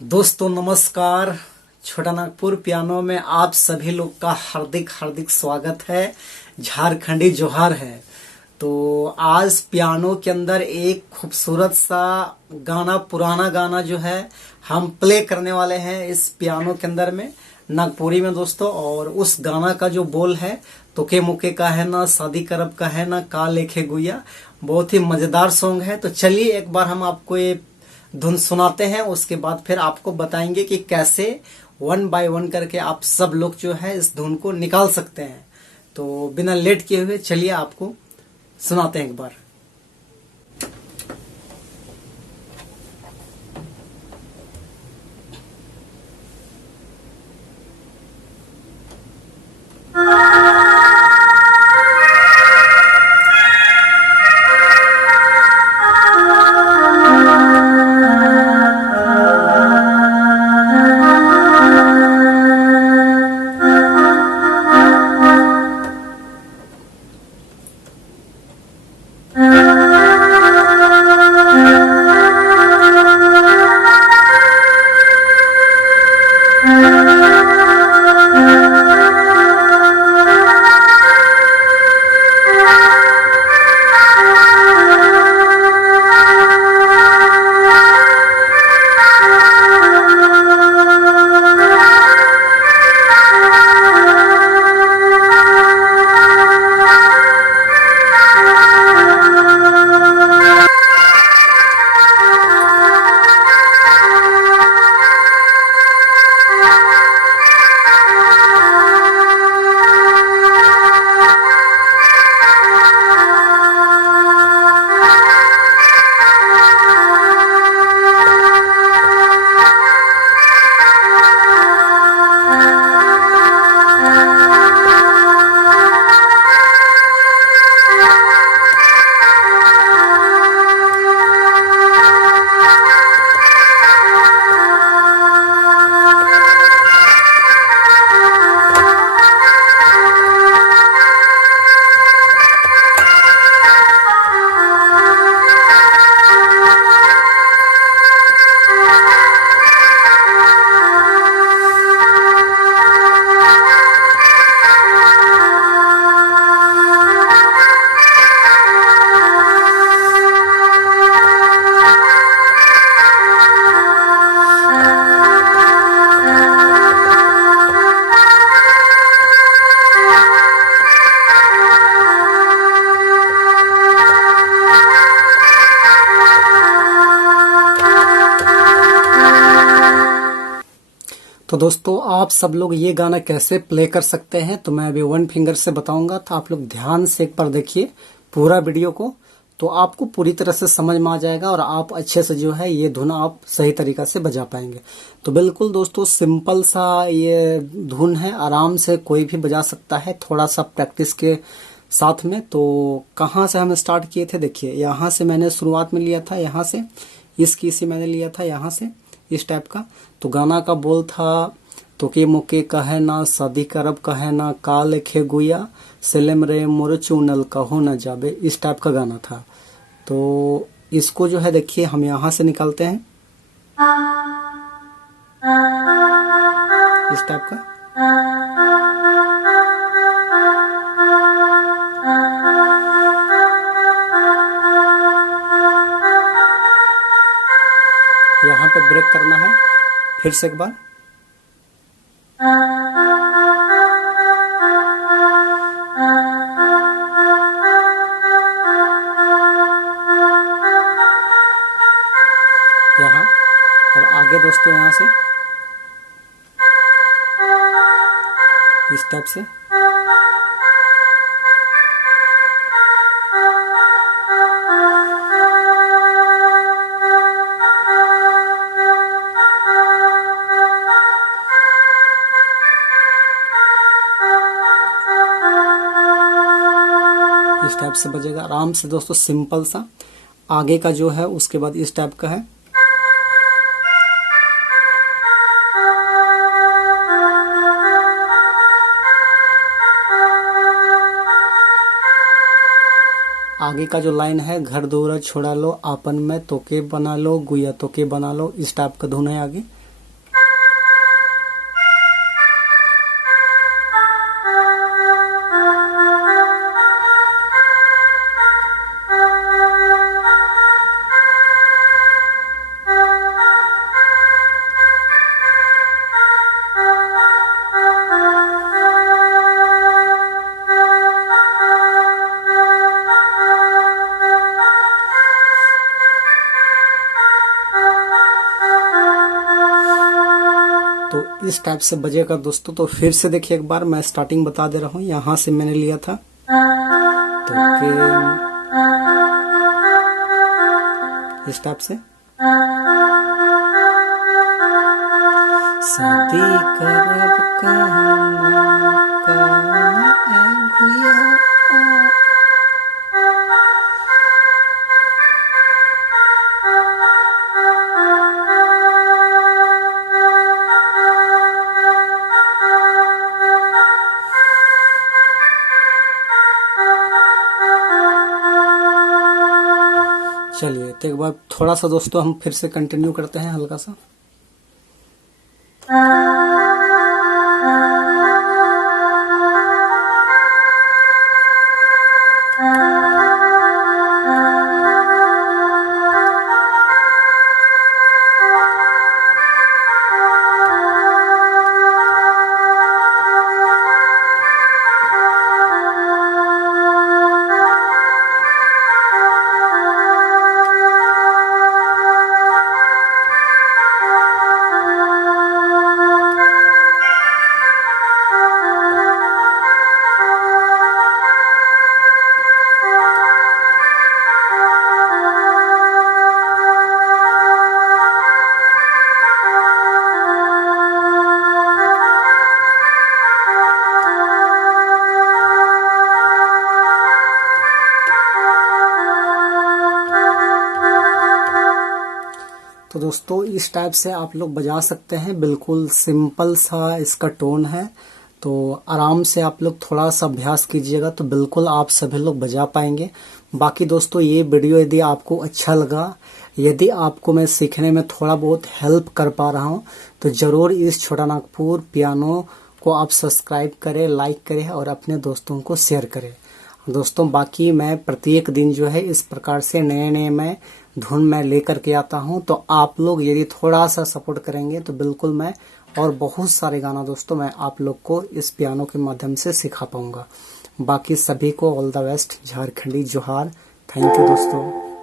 दोस्तों नमस्कार। छोटा नागपुर पियानो में आप सभी लोग का हार्दिक हार्दिक स्वागत है। झारखंडी जोहार है। तो आज पियानो के अंदर एक खूबसूरत सा गाना, पुराना गाना जो है हम प्ले करने वाले हैं इस पियानो के अंदर में, नागपुरी में दोस्तों। और उस गाना का जो बोल है, तोके मुके का है ना, शादी करब का है ना, का लेखे गुइया। बहुत ही मजेदार सॉन्ग है। तो चलिए एक बार हम आपको ये धुन सुनाते हैं, उसके बाद फिर आपको बताएंगे कि कैसे वन बाय वन करके आप सब लोग जो है इस धुन को निकाल सकते हैं। तो बिना लेट किए हुए चलिए आपको सुनाते हैं एक बार। तो दोस्तों आप सब लोग ये गाना कैसे प्ले कर सकते हैं, तो मैं अभी वन फिंगर से बताऊंगा। तो आप लोग ध्यान से एक बार देखिए पूरा वीडियो को, तो आपको पूरी तरह से समझ में आ जाएगा और आप अच्छे से जो है ये धुन आप सही तरीका से बजा पाएंगे। तो बिल्कुल दोस्तों सिंपल सा ये धुन है, आराम से कोई भी बजा सकता है थोड़ा सा प्रैक्टिस के साथ में। तो कहाँ से हम स्टार्ट किए थे, देखिए यहाँ से मैंने शुरुआत में लिया था, यहाँ से इस की से मैंने लिया था, यहाँ से इस टाइप का। तो गाना का बोल था तोके मुके कहे ना, शादी करब कहे ना, का लेखे गुया, सेलेम रे मोर चूनल कहो न जाबे। इस टाइप का गाना था। तो इसको जो है देखिए हम यहाँ से निकालते हैं इस टाइप का। यहाँ पे ब्रेक करना है फिर से एक बार। यहाँ और आगे दोस्तों यहाँ से इस टाइप से। इस टाइप से बजेगा आराम से दोस्तों, सिंपल सा। आगे का जो है उसके बाद इस टाइप का है। आगे का जो लाइन है, घर दूर छोड़ा लो आपन में तोके बना लो, गुया तोके बना लो, इस टाइप का धुन है आगे। तो इस टाइप से बजेगा दोस्तों। तो फिर से देखिए एक बार मैं स्टार्टिंग बता दे रहा हूँ, यहाँ से मैंने लिया था तो इस टाइप से शादी करब चलिए तो एक बार थोड़ा सा दोस्तों हम फिर से कंटिन्यू करते हैं हल्का सा। तो दोस्तों इस टाइप से आप लोग बजा सकते हैं, बिल्कुल सिंपल सा इसका टोन है। तो आराम से आप लोग थोड़ा सा अभ्यास कीजिएगा तो बिल्कुल आप सभी लोग बजा पाएंगे। बाकी दोस्तों ये वीडियो यदि आपको अच्छा लगा, यदि आपको मैं सीखने में थोड़ा बहुत हेल्प कर पा रहा हूँ तो ज़रूर इस छोटा नागपुर पियानो को आप सब्सक्राइब करें, लाइक करें और अपने दोस्तों को शेयर करें दोस्तों। बाकी मैं प्रत्येक दिन जो है इस प्रकार से नए नए मैं धुन में लेकर के आता हूं, तो आप लोग यदि थोड़ा सा सपोर्ट करेंगे तो बिल्कुल मैं और बहुत सारे गाना दोस्तों मैं आप लोग को इस पियानो के माध्यम से सिखा पाऊंगा। बाकी सभी को ऑल द बेस्ट, झारखंडी जोहार, थैंक यू दोस्तों।